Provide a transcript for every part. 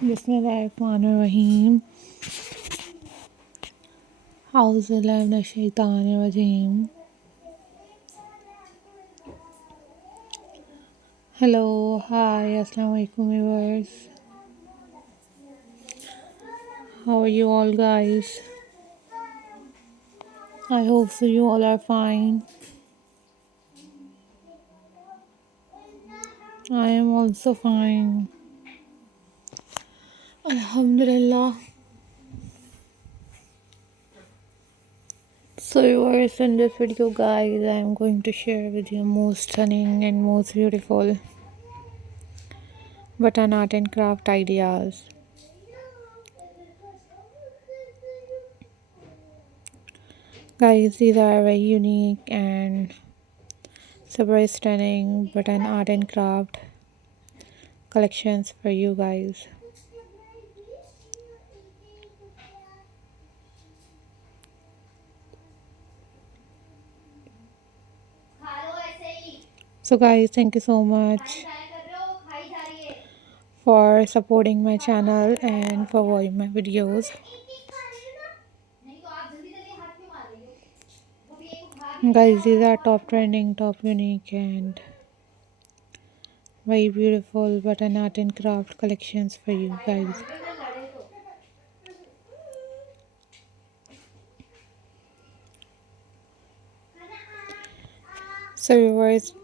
बिस्मिल्लाहिर्रहमानिर्रहीम। औज़ुबिल्लाहि मिनश्शैतानिर्रजीम। Hello, hi, assalamu alaikum viewers. How are you all guys? I hope so you all are fine. I am also fine. Alhamdulillah. So viewers, in this video guys, I am going to share with you most stunning and most beautiful button art and craft ideas. Guys, these are very unique and super stunning button art and craft collections for you guys. So guys, thank you so much for supporting my channel and for watching my videos. Guys, these are top trending, top unique and very beautiful button art and craft collections for you guys. So viewers,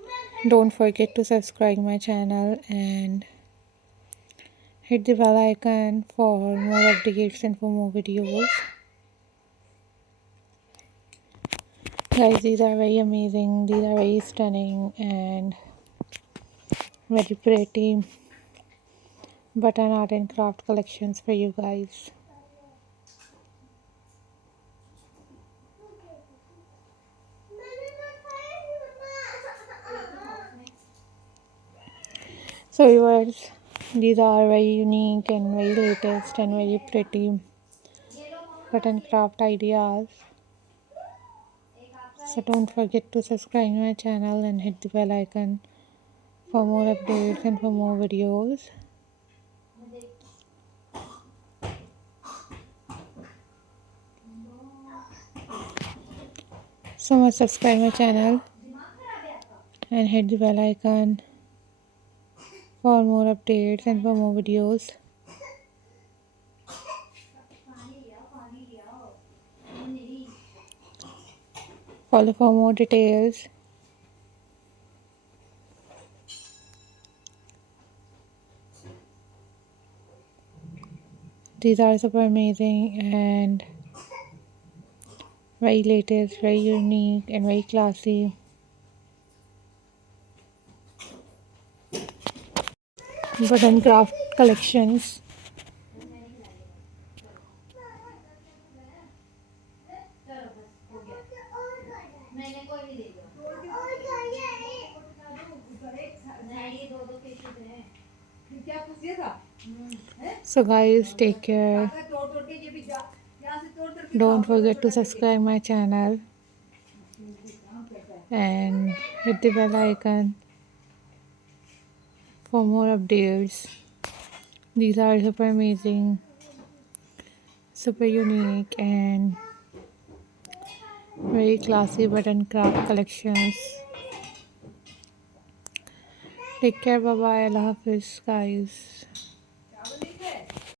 don't forget to subscribe my channel and hit the bell icon for more updates and for more videos. Guys, these are very amazing, these are very stunning and very pretty button art and craft collections for you guys. So viewers, these are very unique and very latest and very pretty button craft ideas. So don't forget to subscribe my channel and hit the bell icon for more updates and for more videos. So much subscribe my channel and hit the bell icon for more updates and for more videos. Follow for more details. These are super amazing and very latest, very unique and very classy button craft collections. So guys, take care. Don't forget to subscribe my channel and hit the bell icon for more updates. These are super amazing, super unique and very classy button craft collections. Take care, bye bye, Allah Hafiz guys.